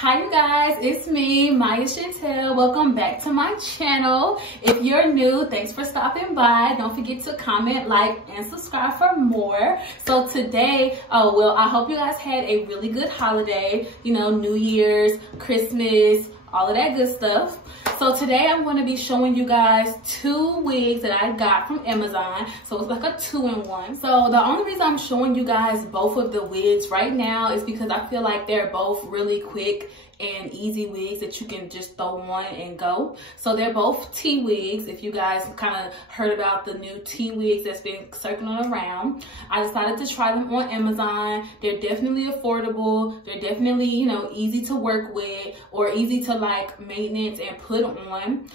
Hi you guys, it's me, MayaShantell. Welcome back to my channel. If you're new, thanks for stopping by. Don't forget to comment, like, and subscribe for more. So today, I hope you guys had a really good holiday. You know, New Year's, Christmas, all of that good stuff. So today I'm going to be showing you guys two wigs that I got from Amazon. So it's like a 2-in-1. So the only reason I'm showing you guys both of the wigs right now is because I feel like they're both really quick and easy wigs that you can just throw on and go. So they're both T wigs. If you guys kind of heard about the new T wigs that's been circling around, I decided to try them on Amazon. They're definitely affordable. They're definitely, you know, easy to work with or easy to like maintenance and put on.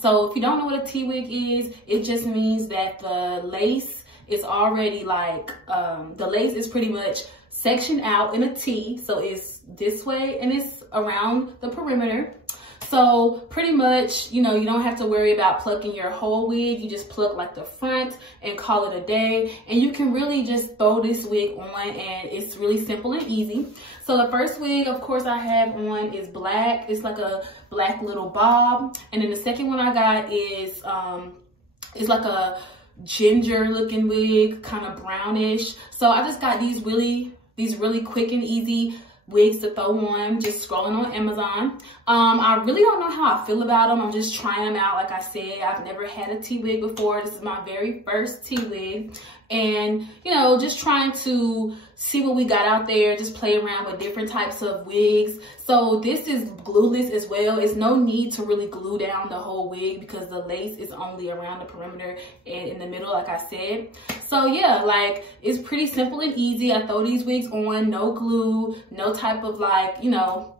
So if you don't know what a T wig is, it just means that the lace is already like, the lace is pretty much sectioned out in a T. So it's this way and it's around the perimeter. So pretty much, you know, you don't have to worry about plucking your whole wig. You just pluck like the front and call it a day. And you can really just throw this wig on and it's really simple and easy. So the first wig, of course, I have on is black. It's like a black little bob. And then the second one I got is, it's like a ginger looking wig, kind of brownish. So I just got these really quick and easy wigs to throw on, just scrolling on Amazon. I really don't know how I feel about them. I'm just trying them out. Like I said, I've never had a T wig before. This is my very first T wig. And, you know, just trying to see what we got out there, just play around with different types of wigs. So this is glueless as well. It's no need to really glue down the whole wig because the lace is only around the perimeter and in the middle, like I said. So yeah, like it's pretty simple and easy. I throw these wigs on, no glue, no type of like, you know,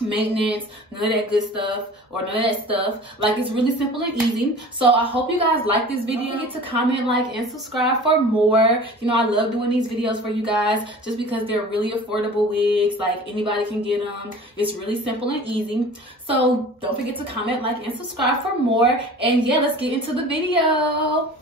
maintenance, none of that good stuff or none of that stuff. Like it's really simple and easy. So I hope you guys like this video. Don't forget to comment, like, and subscribe for more. You know, I love doing these videos for you guys just because they're really affordable wigs. Like anybody can get them. It's really simple and easy. So don't forget to comment, like, and subscribe for more. And yeah, let's get into the video.